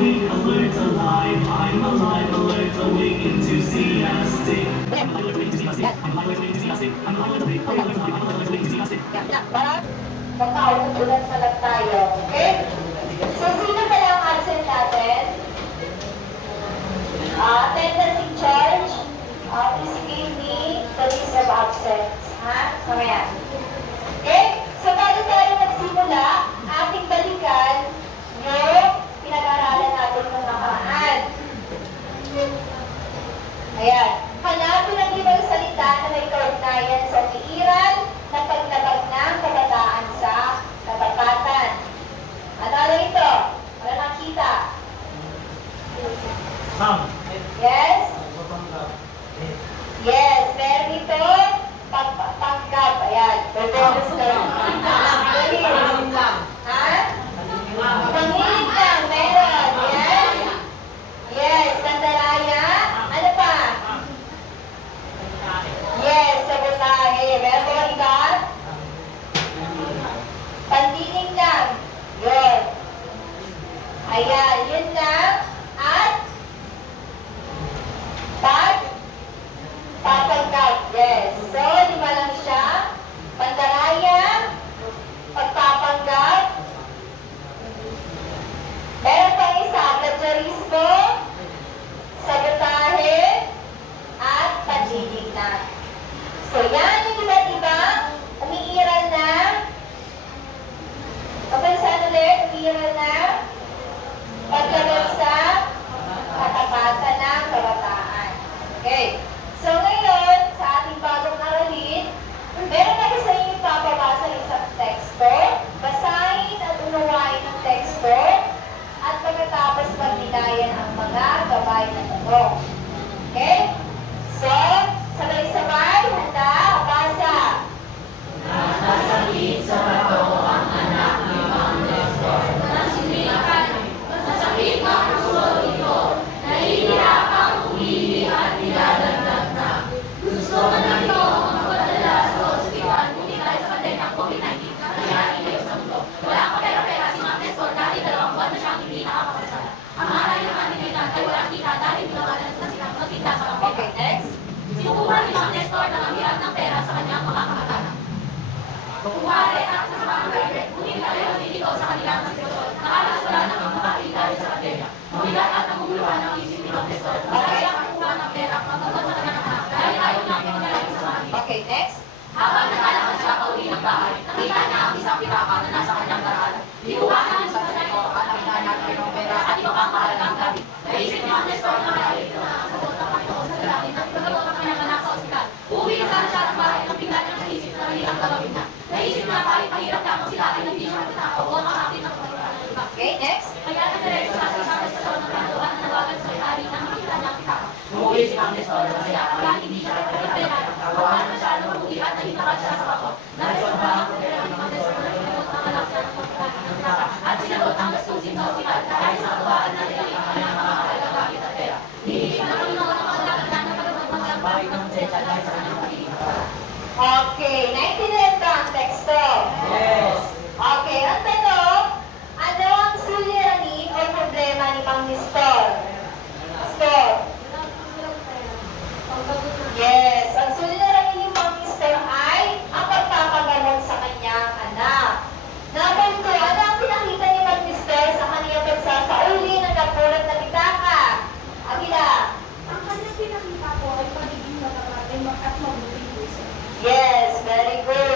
awake, alert, alive. I'm alive, alert, awake, enthusiastic. I'm alive, alert, enthusiastic. I'm alive, alert, enthusiastic. I'm alive, alert, enthusiastic. Magkaulit-ulit pa lang tayo. Okay? So, sino pala ang absent natin? Attendance in charge. Please give me the list of absence. Ha? Mamaya. Okay? So, bago tayo magsimula, ating balikan yung pinag-aralan natin ng nakaraan. Ayan. Hanapin ang ibang salita na may kaugnayan sa umiiral na paglabag ng kabataan sa katapatan. Ano ito? Wala nakita. Yes? Yes, meron ito. Pagpanggap. Ayan. Ha? Pangilig lang. Meron. Yes? Yes. Pandaraya. Ano pa? Yes, sabotahe. Meron ba iba? Pandinig lang. Yun. Ayan, yun lang. At papanggap. Yes. So, lima lang siya. Pandaraya, pagpapanggap. Meron pang isa, plagiarismo, sabotahe, at pandinig na. So, yan yung iba't iba. Umiiral na. Saan ulit? Umiiral na. Paglabag sa katapatan ng kabataan. Okay. So, ngayon, sa ating bagong aralin, meron na sa inyo papabasa isang teksto. Basahin at unawain ang teksto. At pagkatapos pagnilayan ang mga gabay na tanong. Okay? So, sabay-sabay, handa, basa. Nakasakit sa bato ang anak ni Panginoon. Nasilikan, masakit ang puso ito. Nahihirapang umili at nilalagdag na. Gusto man nito magpadala sa ospital. Kung tayo sa pandemya ng COVID-19, kaya ilayo sa mundo. Wala ka pera-pera si Ma'am Nestor dahil 2 buwan na siyang hindi nakakapagsalita. Ang aray ng ating kailan ay walang kita dahil binawalan na silang magtinda sa kapita. Okay, next. Sinukuha ni Ma'am Nestor ng amihan ng pera sa kanyang mga kamag-anak. Kuwari ang sa mga kaibigan, ngunit pareho din ito sa kanilang sitwasyon na halos wala nang makakain dahil sa pandemya. Mabigat at namumuluhan ang isip ni Ma'am Nestor. Kaya ang kuha ng pera pagkakot sa kanyang anak dahil ayaw na pinagaling sa mga Okay, next. habang naglalakad siya pauwi ng bahay, nakita niya ang isang pirapa na nasa kanyang daralan. Kinuha niya sa sarili at nakihanap ng pera at ito ang mahalagang gamit. Naisip ni Ma'am Nestor na marami ito na ang sagot ng Panginoon sa lalaki na pagkakot ang kanyang anak sa ospital. Uuwi sana siya ng bahay nang bigla niyang naisip na mali ang gagawin na. Naisip na kahit mahirap lamang sila ay hindi siya matakaw o makakit ng pagkakot ng iba. Okay, next. Kaya nagdiretso siya sa isang restasyon ng Panginoon na nawagan sa may-ari nang makita niya ang pirapa. Umuwi si Ma'am Nestor na masaya kaya hindi siya nagpapera. Tawagan na siya ng mabuti at nahinakad siya sa bako. Naresolba ang problema ni Ma'am Nestor na pinagod ng anak siya ng pagkakakin ng pirapa at sinagot ang gastusin sa ospital dahil sa katuwaan na nilaling ang kanyang mga mahalagang gamit at pera. Hinihiling na Panginoon ang mga lakad na pagkakot ng bahay ng konsensya dahil sa kanyang pagiging. Okay, naintindihan ba ang teksto? Yes. Okay, ang tanong, ano ang suliranin o problema ni Mang Nestor? Nestor? Yes, ang suliranin ni Mang Nestor ay ang pagpapagamot sa kanyang anak. Number 2, ano ang pinakita ni Mang Nestor sa kanyang pagsasauli ng napulat na bitaka? Agila? Ang kanyang pinakita ko ay pagiging matapatay at mabuting puso. Yes, very good.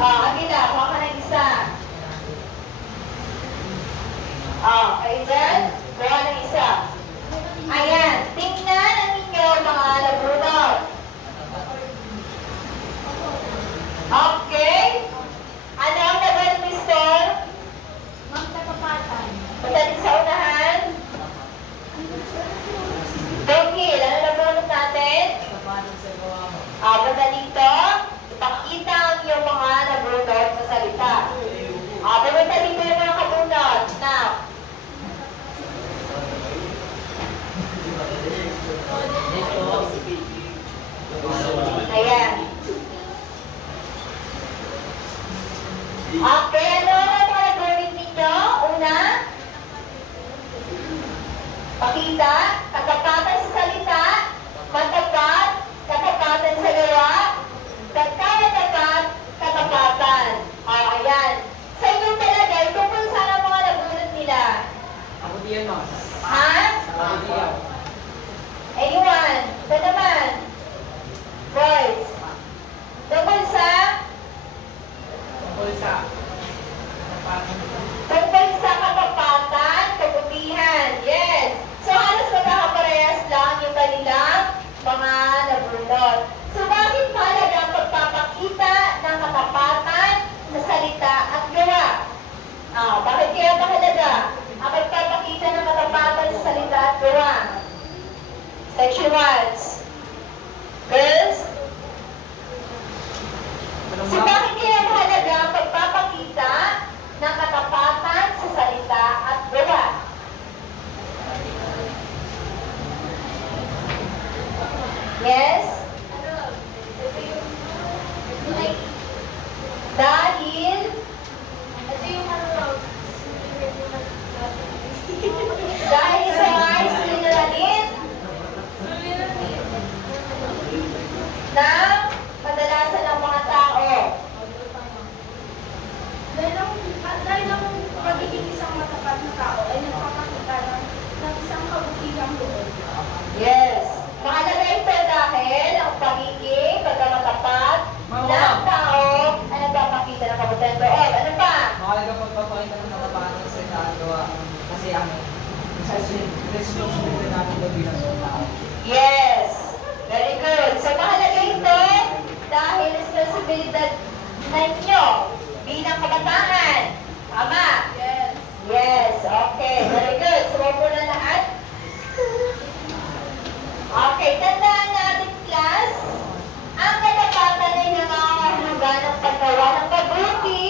Agila, kuha ka ng isa. Kayo dyan, kuha ng isa. Ayan, tingnan ang inyong mga nabunod. Okay? Ano ang naban, Mister? Punta din sa unahan. Dongil, ano nabunod natin? Punta dito. Ipakita ang iyong mga nabunod sa salita. Pumunta dito yung mga kabunod. Now, ayan. Okay, ano ang mga nabunod ninyo? Una, pakita, katapatan sa salita, matapat, katapatan sa gawa, katapatan, katapatan. Ayan. Sa inyong talagay, tungkol saan ang mga nabunod nila? Ha? Anyone? Ito naman. Boys. Tungkol sa? Tungkol sa katapatan, kabutihan. Yes. So, halos magkakaparehas lang yung kanilang mga nabunod. So, bakit mahalaga ang pagpapakita ng katapatan sa salita at gawa? Bakit kaya mahalaga ang pagpapakita ng katapatan sa salita at gawa? Section 1. Girls? So, bakit kaya mahalaga ang pagpapakita ng katapatan sa salita at gawa? Yes? Dahil sa mga sinulanin na kadalasan ng mga tao. Dahil ang pagiging isang matapat na tao ay nagpapakita ng isang kabutihang loob. Yes. Mahalaga ito dahil ang pagiging pagkamatapat ng tao ay nagpapakita ng kabutihan loob. Ano pa? Mahalaga pagpapakita ng katapatan sa ginagawa kasi ang responsibility natin daw bilang tao. Yes. Very good. So, mahalaga ito dahil responsibilidad ninyo bilang kabataan. Tama? Yes. Yes. Okay. Very good. So, wag mo na lahat. Okay. Tandaan natin, class. Ang katapatan ay nangangahulugan ng paggawa ng mabuti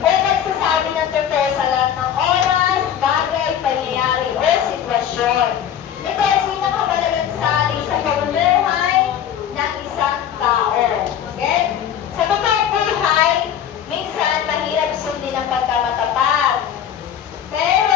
o nagsasabi ng totoo sa lahat ng oras, bagay, pangyayari o sitwasyon. Ito ay pinakamalagang sali sa pamumuhay ng isang tao. Okay? Sa totoong buhay, minsan mahirap sundin ang pagkamatapat. Pero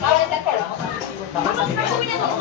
Bawal sa court. Bawal sa court, ha?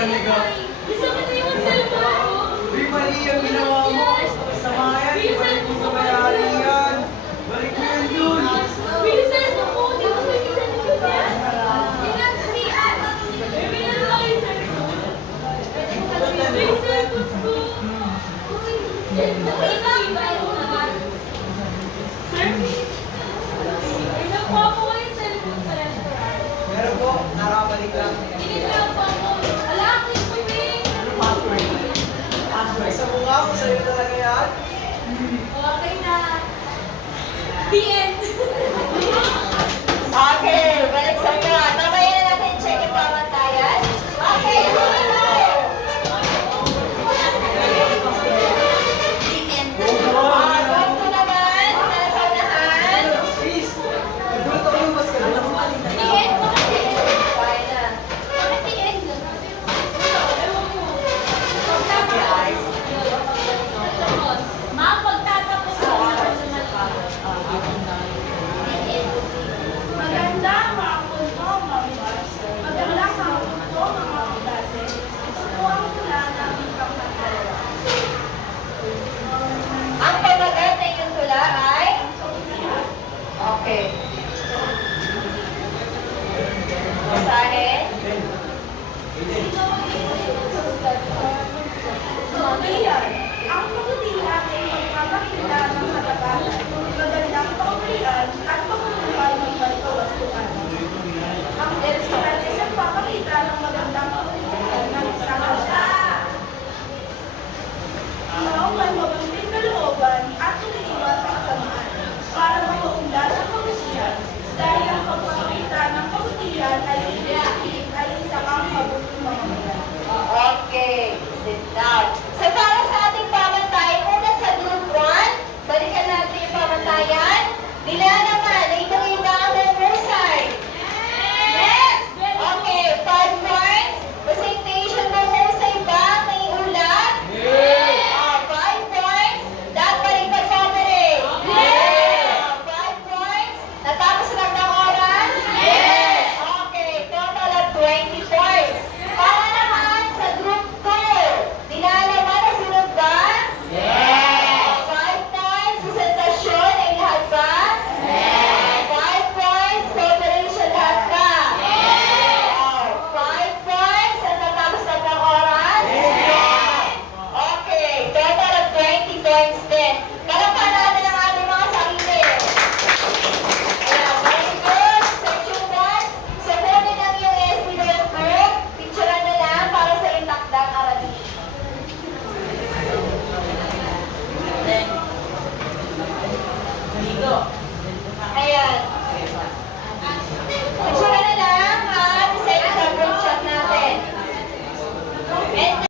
mali ka. Gusto ko na yung cellphone ko. Uy, mali yung ginawa mo. Masama yan. Balik mo sa mayari yan. Balik mo yan yun. Yung cellphone ko, di ba may cellphone yan? Ingat, Rian. Bilan lang yung cellphone. Yung cellphone ko. Sir? Ilan po ako yung cellphone sa restaurant? Meron po, nakabalik lang. Initraw po ako. Ala, aking puming. Sa mukha mo, sa'yo talaga yan. Okay na. The end.